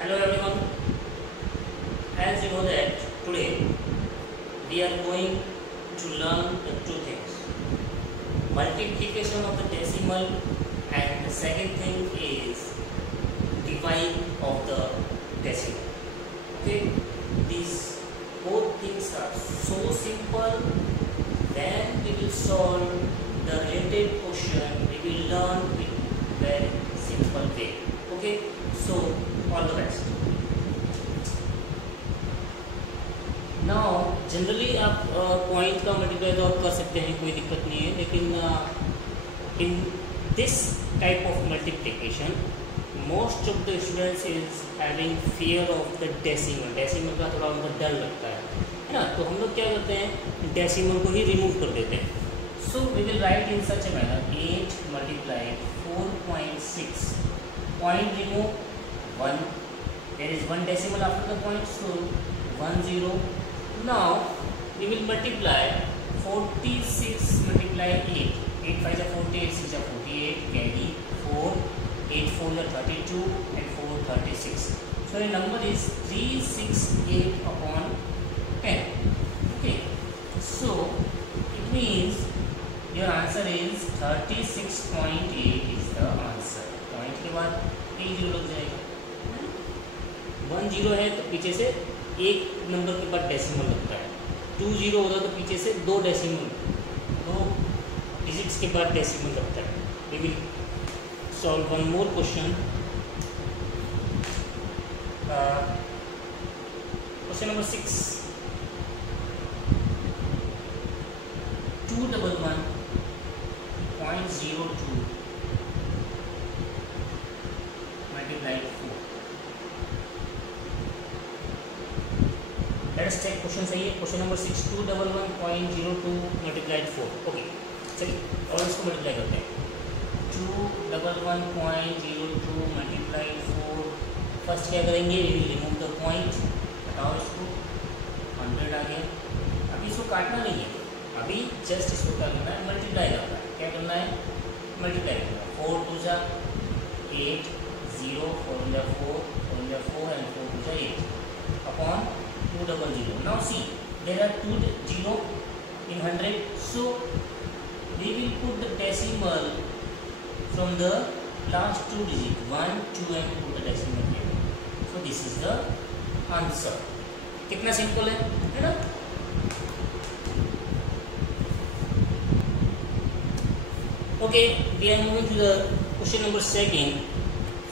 Hello everyone. As you know that today we are going to learn the two things. Multiplication of the decimal and the second thing is divide of the decimal. Okay, these both things are so simple. When we will solve the related question, we will learn it very simple way. Okay, so all the best. Now generally आप point का multiply तो आप कर सकते हैं, कोई दिक्कत नहीं है, लेकिन in this type of multiplication most of the students is having fear of the decimal. Decimal का थोड़ा उनको डर लगता है ना, तो हम लोग क्या करते हैं, डेसिमल को ही रिमूव कर देते हैं. So we will write in such a manner 8 multiply 4.6 point remove 1. There is one decimal after the point, so 10. Now we will multiply 46 multiply 8. 8 5 is 48, 6 is 48, carry 4, 8 4 is 32 and 4 36. So the number is 368 upon 10. Okay, so it means your answer is 36.8 is the answer. Point के बाद एक zero लग जाएगा. 1 0 है तो पीछे से एक नंबर के बाद डेसिमल लगता है. 2 0 होगा तो पीछे से दो डिजिट्स के बाद डेसिमल लगता है. We will solve one more question. Question number 6. 211.02 multiplied 4. Let us take question सही है. Question number 6. 211.02 multiplied 4. ओके, चलिए और इसको मल्टीप्लाई करते हैं. 211.02 multiplied 4. फर्स्ट क्या करेंगे, we will remove the point. हटाओ इसको, 100 आ गया. अभी इसको काटना नहीं है, अभी जस्ट इसको क्या करना है, मल्टीप्लाई करना है. क्या करना है, मल्टीप्लाई करना है. 4 2 जा 8, 0 4 जा 4, 4 जा 4 and 4 2 जा 8 upon 200. Now see, there are 2 0 in 100, so we will put the decimal from the last two digits 1 2 and put the decimal here. So this is the answer. कितना सिंपल है ना. Okay, we are moving to the question number 2.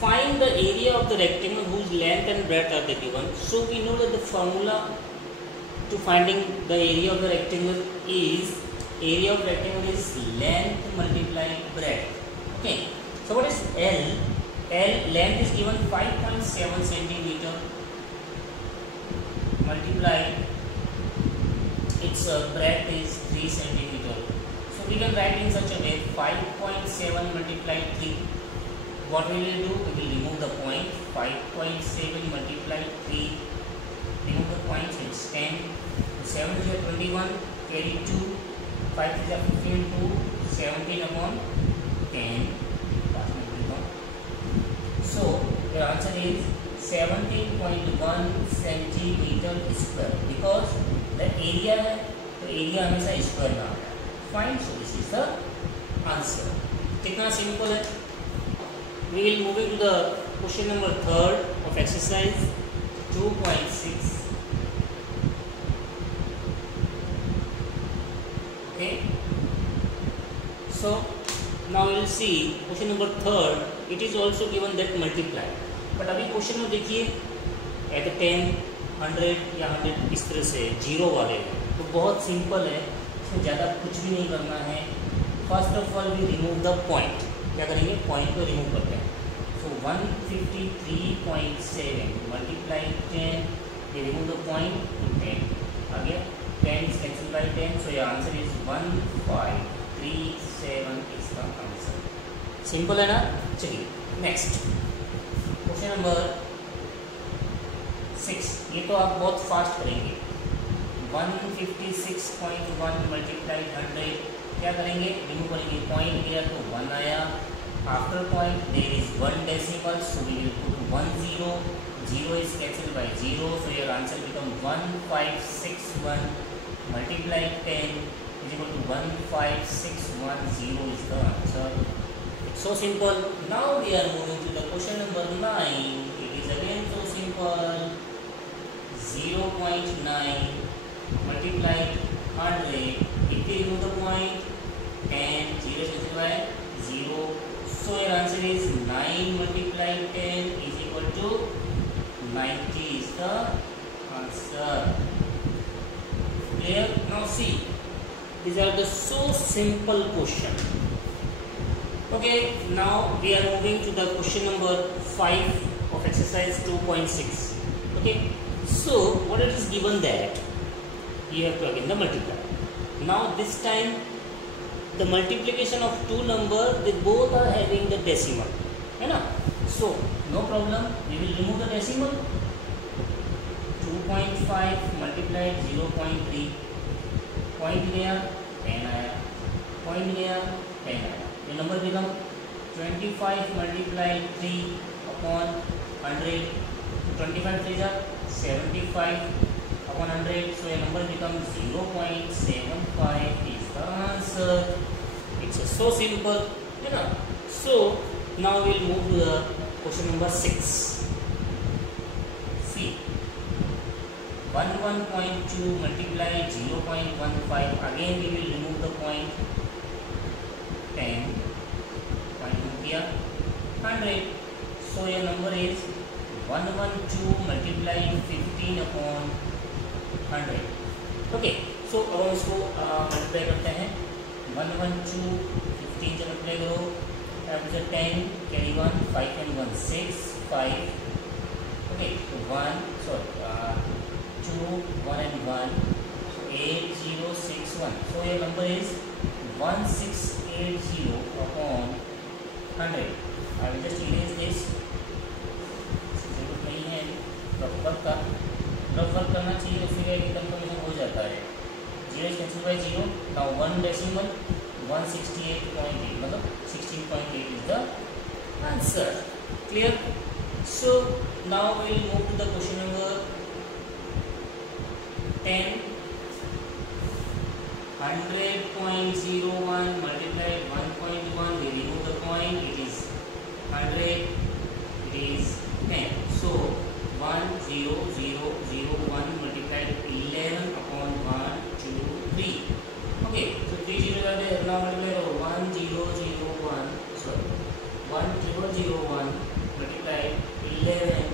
Find the area of the rectangle whose length and breadth are given. So we know that the formula to finding the area of the rectangle is length multiplied breadth. Okay. So what is L? Length is given 5.7 centimeter multiplied its breadth is 3 centimeter. So we can write in such a way 5.7 multiplied 3. What we will do, we will remove the point. 5.7 multiplied 3, remove the points, it's 10. 7 is 21, carry 2, 5 is 15, 2, 17 upon 10. So your answer is 17.1 centimeter square, because the area है तो area हमेशा square में आता है. Fine, so this is the answer. कितना simple है. We will move to the question number 3 of exercise 2.6. Okay. So now we will see question number 3. It is also given that multiply. But अभी question में देखिए at 10, 100 या 100 इस तरह से zero वाले, तो बहुत सिंपल है, इसमें ज़्यादा कुछ भी नहीं करना है. First of all we remove the point. क्या करेंगे, पॉइंट को रिमूव करते हैं. सो 153.7 मल्टीप्लाई 10, ये रिमूव द पॉइंट, 10 आ गया. 10 is cancel bye 10, so your answer is 1537 is the answer. Simple है ना. चलिए नेक्स्ट क्वेश्चन नंबर 6. ये तो आप बहुत फास्ट करेंगे. 156.1 मल्टीप्लाई 100, क्या करेंगे, रिमूव करेंगे. पॉइंट गया तो 1 आया. After point there is one decimal, so we will put 10. 0 is cancelled by 0, so your answer becomes 1561 multiplied 10 is equal to 15610 is the answer. It's so simple. Now we are moving to the question number 9. It is again so simple. 0.9 multiplied 100. If we remove the point, 10, 0 is cancelled by 0. So your answer is 9 multiplied 10 is equal to 90 is the answer. Clear? Now see, these are the so simple question. Okay, now we are moving to the question number 5 of exercise 2.6. Okay, so what it is given that you have to again the multiply. Now this time the multiplication of two numbers, they both are having the decimal, है ना? So no problem, we will remove the decimal. 2.5 multiplied 0.3, point गया 10 आया, point गया 10 आया. ये number become 25 multiplied 3 upon 100. 25 3 जा 75 upon 100. So your number becomes 0.75 is the answer. It's so simple, है ना? So now we'll move to the question number 6. See, 11.2 multiplied 0.15. Again we will remove the point. 10 point किया 100. So your number is 112 multiplied 15 upon 100. Okay, so अब हम इसको multiply करते हैं. 112 15 से multiply करो. After 10 carry 1, 5 and 1 6, 5. Okay, 1 sorry 2 1 and 1. So 8061. So your number is 1680 upon 100. I will just erase this. जरूरत नहीं है रफ वर्क करना चाहिए, तो फिर एकदम कमीशन हो जाता है. 0 is cancelled by 0. Now 1 decimal 168.8 मतलब 16.8 is the answer. Clear? So now we will move to the question number 10. 100.01 multiplied 1.1. We remove the point. It is 100. It is 10. So 10001 multiplied 11 upon 1 2 3. Okay. So 3 0 are there. Now multiply 1001. Sorry. 1001 multiplied 11.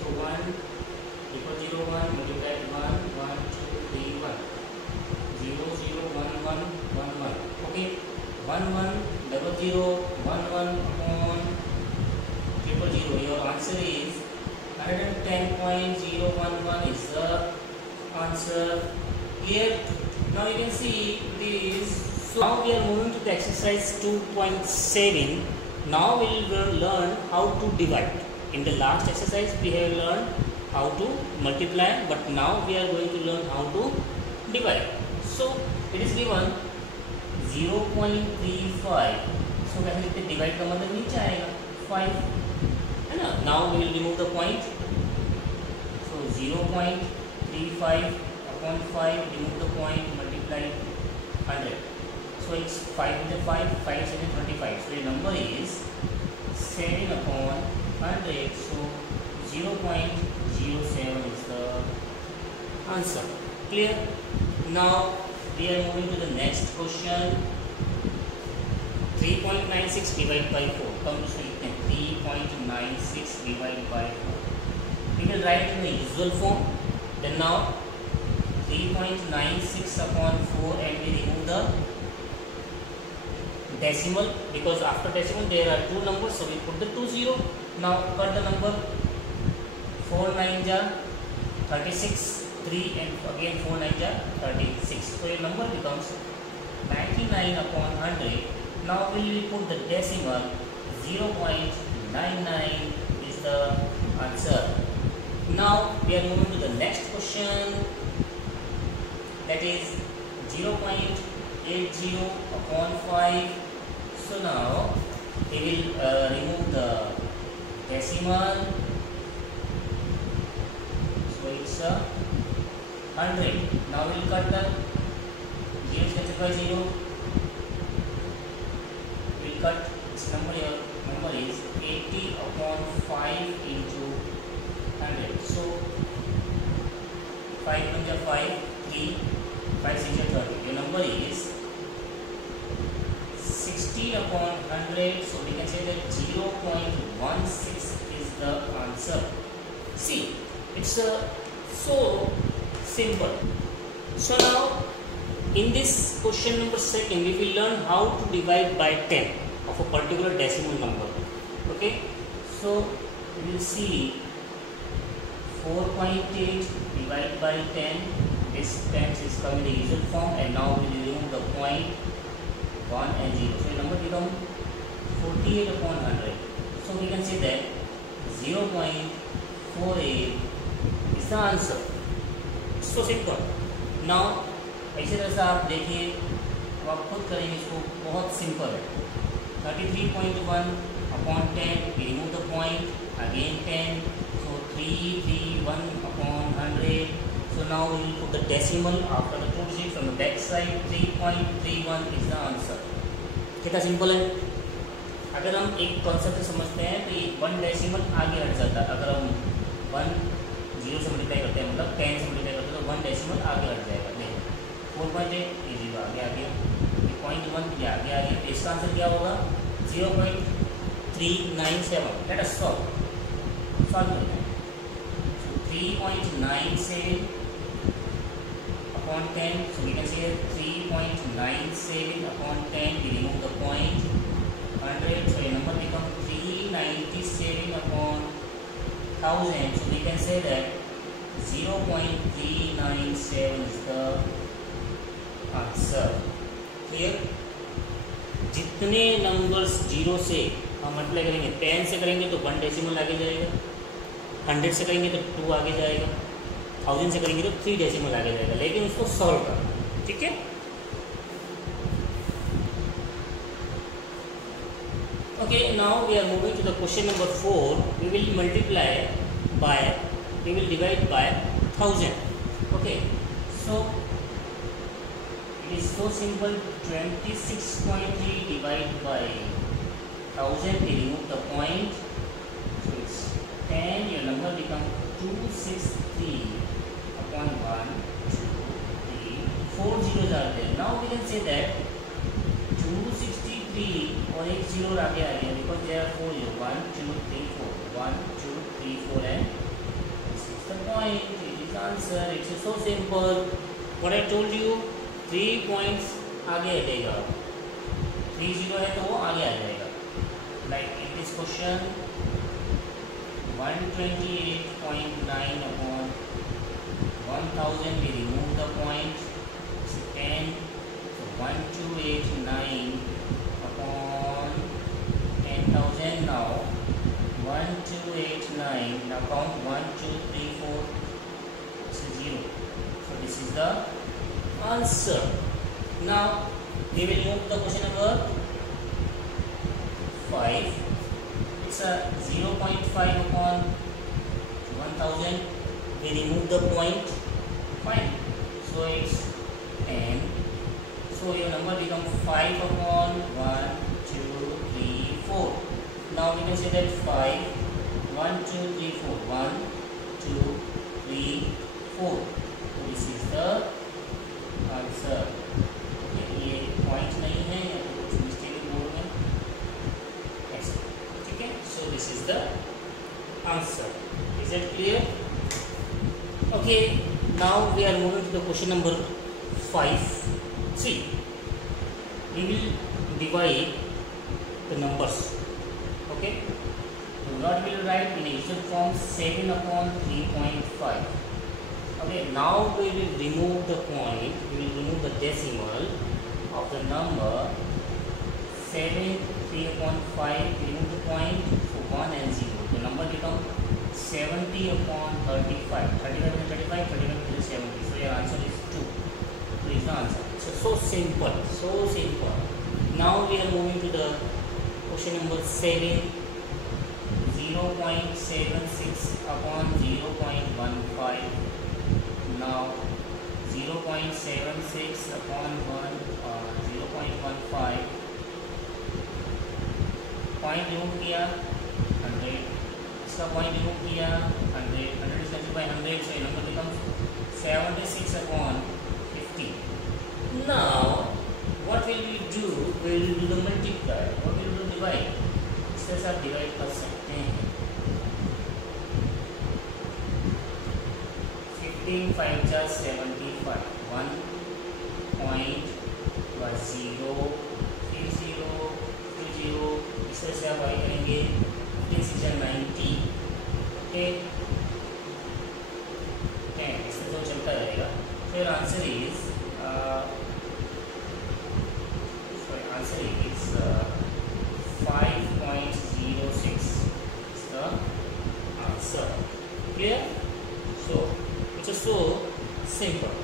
So 1001 multiplied 1 1 2 3 1. 0 0 1 1 1 1. Okay, 1 1 double 0 1 1 upon triple 0. Your answer is 110.011 is the answer. Clear? Now you can see this. So now we are moving to the exercise 2.7. Now we will learn how to divide. In the last exercise we have learned how to multiply, but now we are going to learn how to divide. So it is given 0.35. So कैसे लिखते हैं? Divide का मतलब नीचे आएगा 5, है ना? Now we will remove the point. So 0.35 upon 5, remove the point, multiply 100. So it's 5 into 5, 5 7 25. So your number is 7 upon 100. So 0.07 is the answer. Clear? Now we are moving to the next question. 3.96 divided by 4. Come to लिखते हैं 3.96 divided by 4. We will write in the usual form. Then now 3.96 upon 4 and we remove the decimal, because after decimal there are two numbers, so we put the 2 0. Now cut the number. 4 9 ja 36. 3 and again 4 9 ja 36. So your number becomes 99 upon 100. Now we will put the decimal. 0.99 is the answer. Now we are moving to the next question. That is 0.80 upon 5. So now we will remove the decimal. it's a 100. Now we'll cut the 0 is cancelled by 0. We'll cut this number here. Number is 80 upon 5 into 100. So 5 1 is 5, 3, 5 6 is 30. Your number is 16 upon 100. So we can say that 0.16 is the answer. See, it's so simple. So now in this question number second, we will learn how to divide by 10 of a particular decimal number. Okay, so we will see 4.8 divided by 10. This 10 is coming in the usual form, and now we will remove the point 1 and 0. So the number become 48 upon 100. So we can say that 0.48 is the answer. So simple. Now ऐसे तरह से आप देखिए, अब आप खुद करेंगे इसको, बहुत सिंपल है. 33.1 upon 10, we remove the point, again 10, so 331 upon 100. So now we will put the decimal after the 2 digits from the back side. 3.31 is the answer. कितना सिंपल है. अगर हम एक कॉन्सेप्ट समझते हैं तो ये 1 डेसिमल आगे हट जाता है. अगर हम 1 0 से मल्टीप्लाई करते हैं, मतलब 10 से मल्टीप्लाई करते हैं, तो 1 डेसिमल आगे हट जाएगा. देखो 4.8 ये 0 आगे आ गया, ये 0.1 ये आगे आ गया. तो इसका आंसर क्या होगा? 0.397. लेट अस सॉल्व करते हैं. So 3.97 upon 10. So we can say 3.97 upon 10. We remove the point 100. So your number become 397 upon 1000. So we can say that 0.397 is the answer. Clear. जितने नंबर्स 0 से हम मल्टीप्लाई करेंगे, 10 से करेंगे तो 1 डेसिमल आगे जाएगा, 100 से करेंगे तो 2 आगे जाएगा, 1000 से करेंगे तो 3 डेसिमल आगे जाएगा. लेकिन उसको सॉल्व करना. ठीक है. Okay, now we are moving to the question number 4. We will divide by 1000. Okay, so it is so simple. 26.3 divided by 1000. We remove the point, so it's 10. Your number becomes 263 upon 1, 2, 3, 4 zeros are there. Now we can say that 263 और एक 0 आगे आ गया, because there are 4 zeros. 1 2 3 4, 1 2 3 4, and this is the point. It is answer. It's so simple. What I told you, 3 points आगे हटेगा. 3 0 है तो वो आगे आ जाएगा. Like in this question, 128.9 upon 1000. We remove the point. It's 10. So 1289 upon 10,000. Now 1289. Now count 1 2 3 4. It's 0. So this is the answer. Now we will move to the question number 5. It's a 0.5 upon 1000. We remove the point. Fine. So it's 10. So your number becomes 5 upon 1 2 3 4. Now we can say that 5 1 2 3 4, 1 2 3 4. So this is the answer. Okay, ये point नहीं है या तो कुछ mistake board में ऐसे. ठीक है. So this is the answer. Is it clear? Okay, now we are moving to the question number 5. See, we will divide the numbers. Okay, so what we will write in a usual form, 7 upon 3.5. Okay, now we will remove the point, we will remove the decimal of the number 7, 3 upon 5, remove the point, so 1 and 0. The number becomes 70 upon 35. 35 and 35, 35 is 70. So your answer is 2. So is the answer. So simple, so simple. Now we are moving to the question number 7. 0.76 upon 0.15. 0.6 upon 0.15, point remove किया 100, इसका point remove किया 100, 100 is cancelled by 100, so your number becomes 76 upon 50. Now what will we do? We will do the multiply. What will we do? Divide. इसके साथ divide कर सकते हैं. 15 5 जा 75, 1.03020, इससे से आप आई करेंगे 15 6 90. ओके, इसमें तो चलता रहेगा. फिर answer is answer is 5.06 is the answer. Clear? So it is so simple.